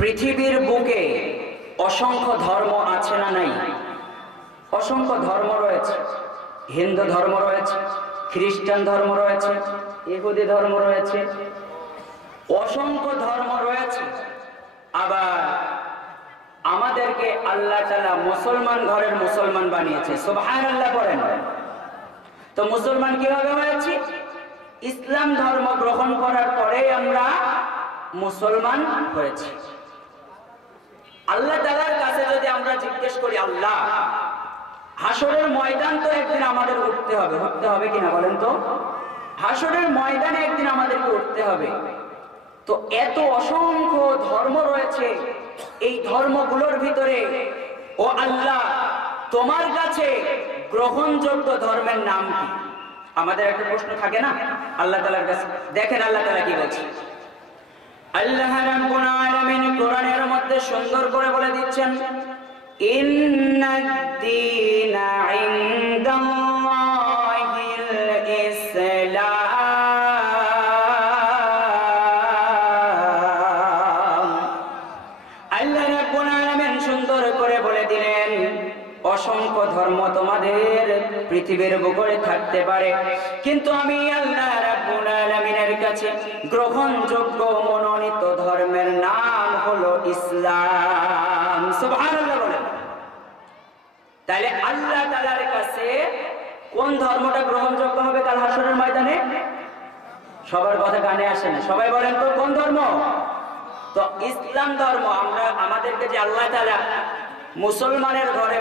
পৃথিবীর বুকে অসংখ্য ধর্ম আছে না নাই? অসংখ্য ধর্ম রয়েছে। হিন্দু ধর্ম রয়েছে, খ্রিস্টান ধর্ম রয়েছে, ইহুদি ধর্ম রয়েছে, অসংখ্য ধর্ম রয়েছে। আবার আমাদেরকে আল্লাহ তাআলা মুসলমান ঘরের মুসলমান বানিয়েছে। সুবহানাল্লাহ বলেন। তো মুসলমান কিভাবে হয়েছি? ইসলাম ধর্ম গ্রহণ করার পরে আমরা মুসলমান হয়েছি। আল্লাহ তাআলার কাছে যদি আমরা জিজ্ঞেস করি, আল্লাহ হাসরের ময়দান তো একদিন আমাদের উঠতে হবে, উঠতে হবে কিনা বলেন তো? হাসরের ময়দানে একদিন আমাদেরকে উঠতে হবে। তো এত অসংখ্য ধর্ম রয়েছে, এই ধর্মগুলোর ভিতরে ও আল্লাহ তোমার কাছে গ্রহণযোগ্য ধর্মের নাম কি? আমাদের একটা প্রশ্ন থাকে না আল্লাহ তাআলার কাছে। দেখেন আল্লাহ তাআলা কি বলছে। আল্লাহ রাব্বুল আলামিন কোরআনের মধ্যে সুন্দর করে বলে দিচ্ছেন, ইন্নাদ-দীনা ইনদাল্লাহিল ইসলাম। আল্লাহ রাব্বুল আলামিন সুন্দর করে বলে দিলেন, অসংখ্য ধর্ম তোমাদের পৃথিবীর বুকে থাকতে পারে, কিন্তু আমি আল্লাহ রাব্বুল আলামিনের কাছে গ্রহণযোগ্য মনোনীত ধর্মের নাম হলো ইসলাম। সুবহানাল্লাহ বলেন। তাহলে আল্লাহ তাআলার কাছে কোন ধর্মটা গ্রহণযোগ্য হবে কাল হাসরের ময়দানে? সবার কথা কানে আসে না, সবাই বলেন তো কোন ধর্ম? তো ইসলাম ধর্ম। আমাদেরকে যে আল্লাহ তাআলা মুসলমানের ঘরে